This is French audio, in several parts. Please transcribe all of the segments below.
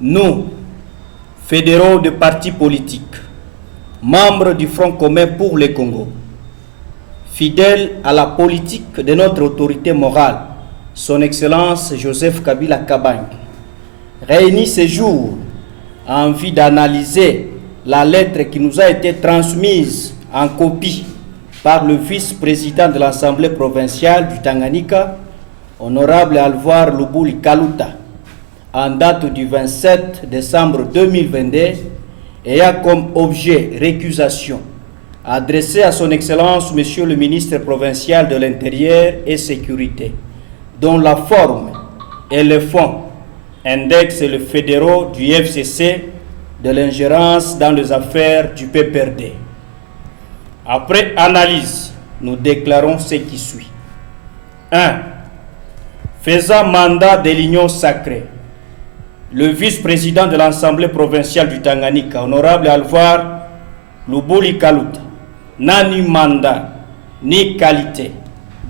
Nous, fédéraux de partis politiques, membres du Front commun pour le Congo, fidèles à la politique de notre autorité morale, Son Excellence Joseph Kabila Kabange, réunis ce jour en vue d'analyser la lettre qui nous a été transmise en copie par le vice-président de l'Assemblée provinciale du Tanganyika, honorable Alvar Lubuli Kaluta, en date du 27 décembre 2022, et a comme objet récusation adressée à son Excellence Monsieur le ministre provincial de l'Intérieur et Sécurité, dont la forme et le fond indexent les fédéraux du FCC de l'ingérence dans les affaires du PPRD. Après analyse, nous déclarons ce qui suit. 1. Faisant mandat de l'Union sacrée, le vice-président de l'Assemblée provinciale du Tanganyika, honorable Alvar Lubuli Kaluta, n'a ni mandat ni qualité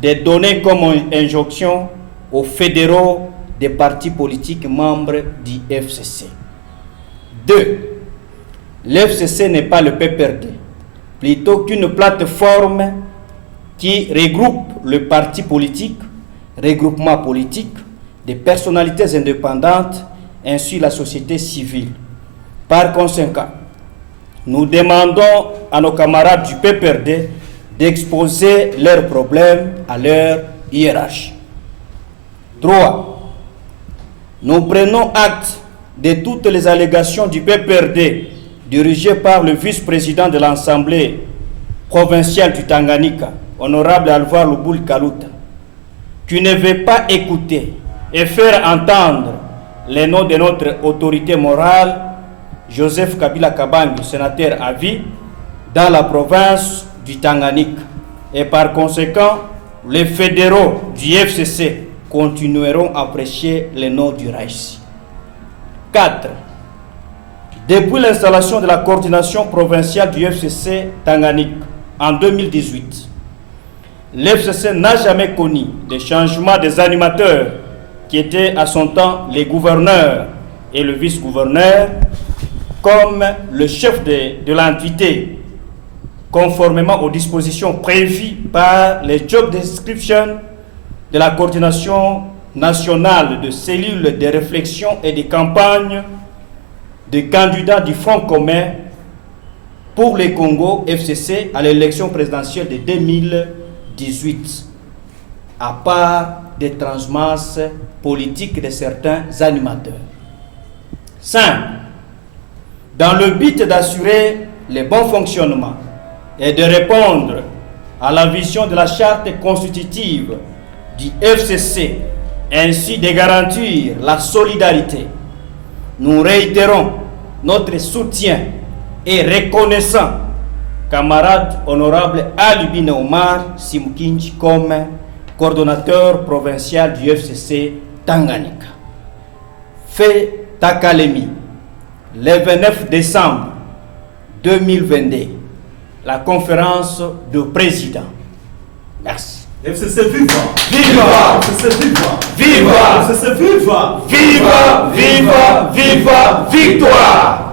de donner comme injonction aux fédéraux des partis politiques membres du FCC. 2. L'FCC n'est pas le PPRD, plutôt qu'une plateforme qui regroupe le parti politique, regroupement politique, des personnalités indépendantes, ainsi la société civile. Par conséquent, nous demandons à nos camarades du PPRD d'exposer leurs problèmes à leur hiérarchie. 3. Nous prenons acte de toutes les allégations du PPRD dirigées par le vice-président de l'Assemblée provinciale du Tanganyika, honorable Alvar Lubuli Kaluta, qui ne veut pas écouter et faire entendre les noms de notre autorité morale, Joseph Kabila Kabange, sénateur à vie, dans la province du Tanganyika. Et par conséquent, les fédéraux du FCC continueront à prêcher les noms du Raïs. 4. Depuis l'installation de la coordination provinciale du FCC Tanganyika en 2018, l'FCC n'a jamais connu des changements des animateurs qui étaient à son temps les gouverneurs et le vice-gouverneur, comme le chef de l'entité, conformément aux dispositions prévues par les job descriptions de la coordination nationale de cellules de réflexion et de campagne des candidats du Front commun pour le Congo FCC à l'élection présidentielle de 2018, à part des transmasses politiques de certains animateurs. 5. Dans le but d'assurer le bon fonctionnement et de répondre à la vision de la charte constitutive du FCC, ainsi de garantir la solidarité, nous réitérons notre soutien et reconnaissant camarade honorable Alibine Omar Simukinji comme coordonnateur provincial du FCC Tanganyika. Fait Takalemi, le 29 décembre 2022, la conférence de président. Merci. FCC viva! Viva! FCC viva! Viva! FCC viva! Viva! Viva! Viva! Victoire!